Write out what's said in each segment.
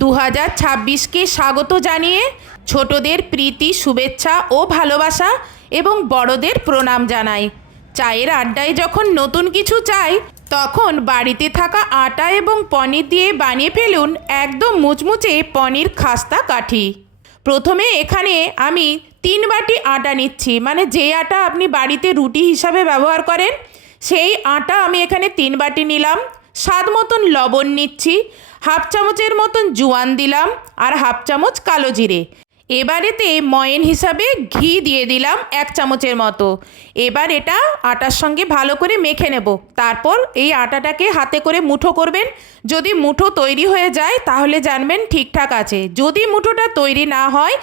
দু হাজার ছাব্বিশকে স্বাগত জানিয়ে ছোটদের প্রীতি, শুভেচ্ছা ও ভালোবাসা এবং বড়দের প্রণাম জানাই। চায়ের আড্ডায় যখন নতুন কিছু চাই, তখন বাড়িতে থাকা আটা এবং পনির দিয়ে বানিয়ে ফেলুন একদম মুচমুচে পনির খাস্তা কাঠি। প্রথমে এখানে আমি তিন বাটি আটা নিচ্ছি মানে যে আটা আপনি বাড়িতে রুটি হিসাবে ব্যবহার করেন, সেই আটা আমি এখানে তিন বাটি নিলাম। স্বাদ মতন লবণ নিচ্ছি। হাফ চামচের মতন জোয়ান দিলাম আর হাফ চামচ কালো জিরে। এবারেতে ময়েন হিসাবে ঘি দিয়ে দিলাম এক চামচের মতো। এবার এটা আটার সঙ্গে ভালো করে মেখে নেব। তারপর এই আটাটাকে হাতে করে মুঠো করবেন। যদি মুঠো তৈরি হয়ে যায় তাহলে জানবেন ঠিকঠাক আছে। যদি মুঠোটা তৈরি না হয়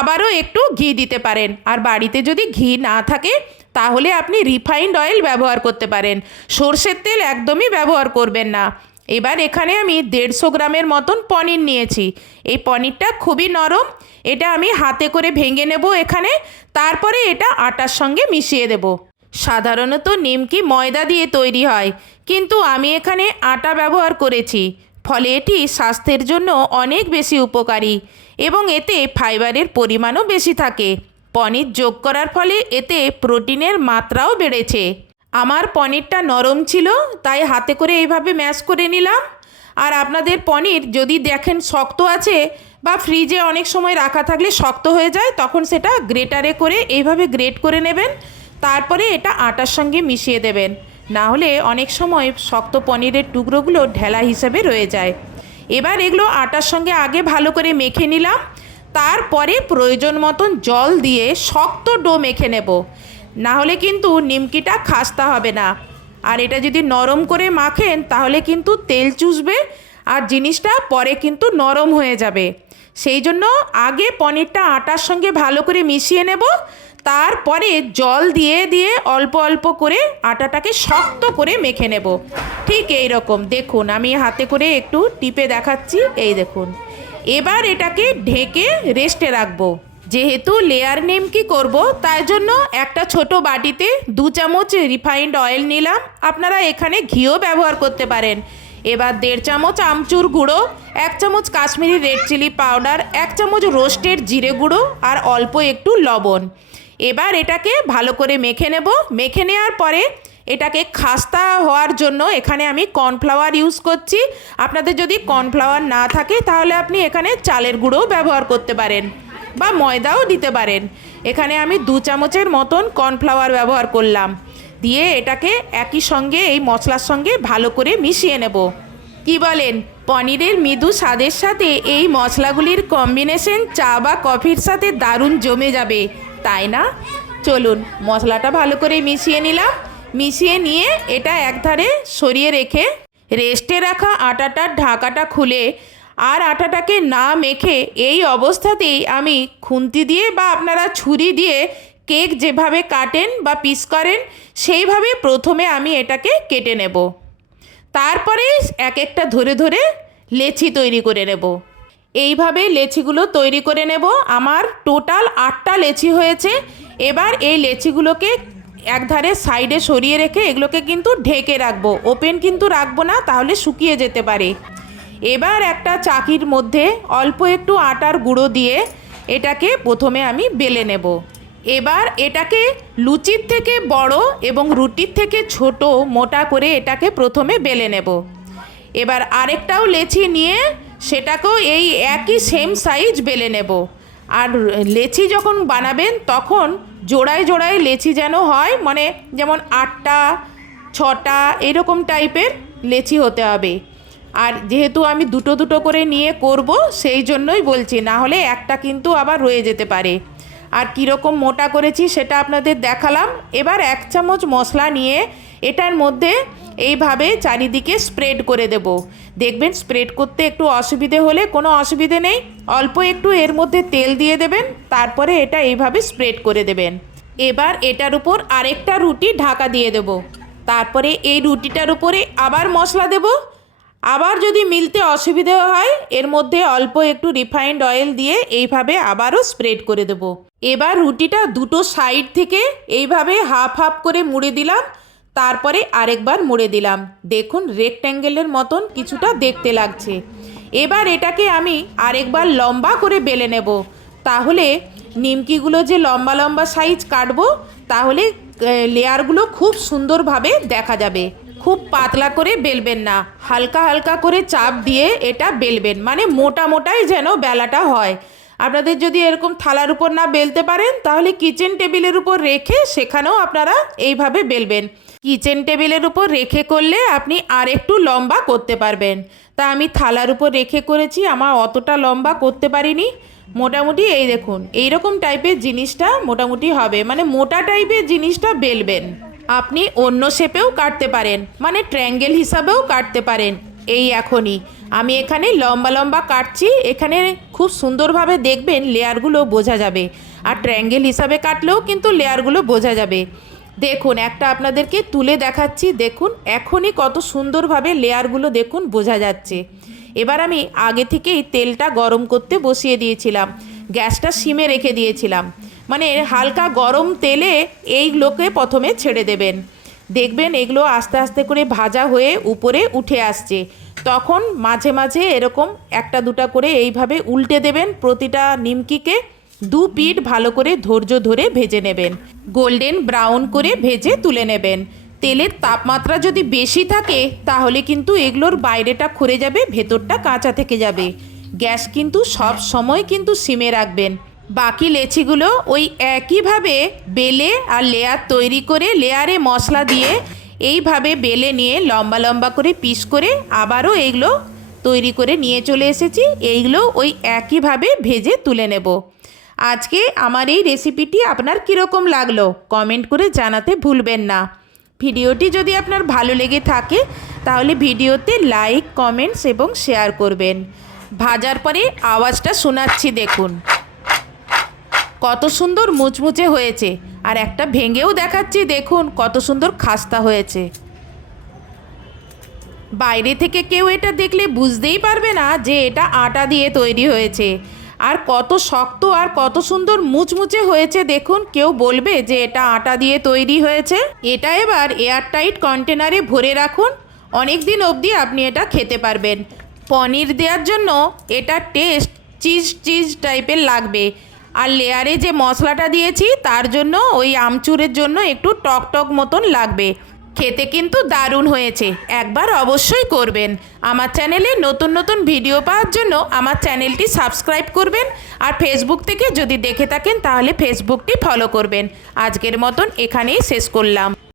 আবারও একটু ঘি দিতে পারেন। আর বাড়িতে যদি ঘি না থাকে তাহলে আপনি রিফাইন্ড অয়েল ব্যবহার করতে পারেন। সর্ষের তেল একদমই ব্যবহার করবেন না। এবার এখানে আমি দেড়শো গ্রামের মতন পনির নিয়েছি। এই পনিরটা খুবই নরম, এটা আমি হাতে করে ভেঙে নেব এখানে, তারপরে এটা আটার সঙ্গে মিশিয়ে দেব। সাধারণত নিমকি ময়দা দিয়ে তৈরি হয়, কিন্তু আমি এখানে আটা ব্যবহার করেছি, ফলে এটি স্বাস্থ্যের জন্য অনেক বেশি উপকারী এবং এতে ফাইবারের পরিমাণও বেশি থাকে। পনির যোগ করার ফলে এতে প্রোটিনের মাত্রাও বেড়েছে। আমার পনিরটা নরম ছিল, তাই হাতে করে এইভাবে ম্যাশ করে নিলাম। আর আপনাদের পনির যদি দেখেন শক্ত আছে বা ফ্রিজে অনেক সময় রাখা থাকলে শক্ত হয়ে যায়, তখন সেটা গ্রেটারে করে এইভাবে গ্রেট করে নেবেন। তারপরে এটা আটার সঙ্গে মিশিয়ে দেবেন। না হলে অনেক সময় শক্ত পনিরের টুকরোগুলো ঢেলা হিসেবে রয়ে যায়। এবার এগুলো আটার সঙ্গে আগে ভালো করে মেখে নিলাম। তারপরে প্রয়োজন মতন জল দিয়ে শক্ত ডো মেখে নেব। না হলে কিন্তু নিমকিটা খাস্তা হবে না। আর এটা যদি নরম করে মাখেন, তাহলে কিন্তু তেল চুষবে আর জিনিসটা পরে কিন্তু নরম হয়ে যাবে। সেই জন্য আগে পনিরটা আটার সঙ্গে ভালো করে মিশিয়ে নেব, তারপরে জল দিয়ে দিয়ে অল্প অল্প করে আটাটাকে শক্ত করে মেখে নেব। ঠিক এই রকম। দেখুন, আমি হাতে করে একটু টিপে দেখাচ্ছি। এই দেখুন। এবার এটাকে ঢেকে রেস্টে রাখব। যেহেতু লেয়ার নিমকি করব, তাই জন্য একটা ছোট বাটিতে দু চামচ রিফাইন্ড অয়েল নিলাম। আপনারা এখানে ঘিও ব্যবহার করতে পারেন। এবার দেড় চামচ আমচুর গুঁড়ো, এক চামচ কাশ্মীরি রেড চিলি পাউডার এক চামচ রোস্টেড জিরে গুঁড়ো আর অল্প একটু লবণ। এবার এটাকে ভালো করে মেখে নেব। মেখে নেওয়ার পরে এটাকে খাস্তা হওয়ার জন্য এখানে আমি কর্নফ্লাওয়ার ইউজ করছি। আপনাদের যদি কর্নফ্লাওয়ার না থাকে, তাহলে আপনি এখানে চালের গুঁড়োও ব্যবহার করতে পারেন। বা ময়দাও দিতে পারেন। এখানে আমি দু চামচের মতন কর্নফ্লাওয়ার ব্যবহার করলাম। দিয়ে এটাকে একই সঙ্গে এই মশলার সঙ্গে ভালো করে মিশিয়ে নেব। কি বলেন? পনিরের মৃদু স্বাদের সাথে এই মশলাগুলির কম্বিনেশন চা বা কফির সাথে দারুণ জমে যাবে, তাই না? চলুন, মশলাটা ভালো করে মিশিয়ে নিলাম। মিশিয়ে নিয়ে এটা একধারে সরিয়ে রেখে রেস্টে রাখা আটাটার ঢাকাটা খুলে আর আটাটাকে না মেখে এই অবস্থাতেই আমি খুন্তি দিয়ে বা আপনারা ছুরি দিয়ে কেক যেভাবে কাটেন বা পিস করেন, সেইভাবে প্রথমে আমি এটাকে কেটে নেব। তারপরে এক একটা ধরে ধরে লেচি তৈরি করে নেব। এইভাবে লেচিগুলো তৈরি করে নেব। আমার টোটাল আটটা লেচি হয়েছে। এবার এই লেচিগুলোকে একধারে সাইডে সরিয়ে রেখে এগুলোকে কিন্তু ঢেকে রাখব। ওপেন কিন্তু রাখব না, তাহলে শুকিয়ে যেতে পারে। এবার একটা চাকির মধ্যে অল্প একটু আটার গুঁড়ো দিয়ে এটাকে প্রথমে আমি বেলে নেব। এবার এটাকে লুচির থেকে বড় এবং রুটির থেকে ছোট মোটা করে এটাকে প্রথমে বেলে নেব। এবার আরেকটাও লেচি নিয়ে সেটাকেও এই একই সেম সাইজ বেলে নেব। আর লেচি যখন বানাবেন তখন জোড়ায় জোড়ায় লেচি যেন হয় মানে যেমন আটটা, ছটা এরকম টাইপের লেচি হতে হবে। আর যেহেতু আমি দুটো দুটো করে নিয়ে করব, সেই জন্যই বলছি, না হলে একটা কিন্তু আবার রয়ে যেতে পারে। আর কীরকম মোটা করেছি সেটা আপনাদের দেখালাম। এবার এক চামচ মশলা নিয়ে এটার মধ্যে এইভাবে চারিদিকে স্প্রেড করে দেব। দেখবেন স্প্রেড করতে একটু অসুবিধে হলে, কোনো অসুবিধে নেই। অল্প একটু এর মধ্যে তেল দিয়ে দেবেন, তারপরে এটা এইভাবে স্প্রেড করে দেবেন। এবার এটার উপর আরেকটা রুটি ঢাকা দিয়ে দেব। তারপরে এই রুটিটার উপরে আবার মশলা দেবো। আবার যদি মিলতে অসুবিধে হয়, এর মধ্যে অল্প একটু রিফাইন্ড অয়েল দিয়ে এইভাবে আবারও স্প্রেড করে দেবো। এবার রুটিটা দুটো সাইড থেকে এইভাবে হাফ হাফ করে মুড়ে দিলাম, তারপরে আরেকবার মুড়ে দিলাম। দেখুন রেক্ট্যাঙ্গেলের মতন কিছুটা দেখতে লাগছে। এবার এটাকে আমি আরেকবার লম্বা করে বেলে নেব। তাহলে নিমকিগুলো যে লম্বা লম্বা সাইজ কাটবো, তাহলে লেয়ারগুলো খুব সুন্দরভাবে দেখা যাবে। খুব পাতলা করে বেলবেন না। হালকা হালকা করে চাপ দিয়ে এটা বেলবেন। মানে মোটা মোটাই যেন বেলাটা হয়। আপনাদের যদি এরকম থালার উপর না বেলতে পারেন, তাহলে কিচেন টেবিলের উপর রেখে সেখানেও আপনারা এইভাবে বেলবেন। কিচেন টেবিলের উপর রেখে করলে আপনি আর একটু লম্বা করতে পারবেন। তা আমি থালার উপর রেখে করেছি, আমার অতটা লম্বা করতে পারিনি। মোটামুটি এই দেখুন এই রকম টাইপের জিনিসটা মোটামুটি হবে। মানে মোটা টাইপের জিনিসটা বেলবেন। আপনি অন্য শেপেও কাটতে পারেন মানে ট্র্যাঙ্গেল হিসাবেও কাটতে পারেন। এই এখনই। আমি এখানে লম্বা লম্বা কাটছি, এখানে খুব সুন্দরভাবে দেখবেন লেয়ারগুলো বোঝা যাবে। আর ট্র্যাঙ্গেল হিসাবে কাটলেও কিন্তু লেয়ারগুলো বোঝা যাবে। দেখুন, একটা আপনাদেরকে তুলে দেখাচ্ছি, দেখুন, এখনই কত সুন্দরভাবে লেয়ারগুলো দেখুন, বোঝা যাচ্ছে। এবার আমি আগে থেকেই তেলটা গরম করতে বসিয়ে দিয়েছিলাম। গ্যাসটা সিমে রেখে দিয়েছিলাম। মানে হালকা গরম তেলে এইগুলোকে প্রথমে ছেড়ে দেবেন। দেখবেন এগুলো আস্তে আস্তে করে ভাজা হয়ে উপরে উঠে আসছে। তখন মাঝে মাঝে এরকম একটা দুটা করে এইভাবে উল্টে দেবেন প্রতিটা নিমকিকে। দু পিঠ ভালো করে ধৈর্য ধরে ভেজে নেবেন। গোল্ডেন ব্রাউন করে ভেজে তুলে নেবেন। তেলের তাপমাত্রা যদি বেশি থাকে, তাহলে কিন্তু এগুলোর বাইরেটা খরে যাবে, ভেতরটা কাঁচা থেকে যাবে। গ্যাস কিন্তু সব সময় কিন্তু সিমে রাখবেন। বাকি লেচিগুলো ওই একইভাবে বেলে আর লেয়ার তৈরি করে লেয়ারে মশলা দিয়ে এইভাবে বেলে নিয়ে লম্বা লম্বা করে পিস করে আবারও এইগুলো তৈরি করে নিয়ে চলে এসেছি। এইগুলো ওই একইভাবে ভেজে তুলে নেব। আজকে আমার এই রেসিপিটি আপনার কীরকম লাগল কমেন্ট করে জানাতে ভুলবেন না। ভিডিওটি যদি আপনার ভালো লেগে থাকে, তাহলে ভিডিওতে লাইক, কমেন্টস এবং শেয়ার করবেন। ভাজার পরে আওয়াজটা শোনাচ্ছি দেখুন। কত সুন্দর মুচমুচে হয়েছে। আর একটা ভেঙেও দেখাচ্ছি, দেখুন কত সুন্দর খাস্তা হয়েছে। বাইরে থেকে কেউ এটা দেখলে বুঝতেই পারবে না যে এটা আটা দিয়ে তৈরি হয়েছে। আর কত শক্ত আর কত সুন্দর মুচমুচে হয়েছে, দেখুন কেউ বলবে যে এটা আটা দিয়ে তৈরি হয়েছে। এটা এবার এয়ারটাইট কন্টেনারে ভরে রাখুন। অনেক দিন অবধি আপনি এটা খেতে পারবেন। পনির দেওয়ার জন্য এটা টেস্ট চিজ চিজ টাইপের লাগবে। আর লেয়ারে যে মশলাটা দিয়েছি, তার জন্য ওই আমচুরের জন্য একটু টক টক মতন লাগবে। খেতে কিন্তু দারুণ হয়েছে। একবার অবশ্যই করবেন। আমার চ্যানেলে নতুন নতুন ভিডিও পাওয়ার জন্য আমার চ্যানেলটি সাবস্ক্রাইব করবেন আর ফেসবুক থেকে যদি দেখে থাকেন, তাহলে ফেসবুকটি ফলো করবেন। আজকের মতন এখানেই শেষ করলাম।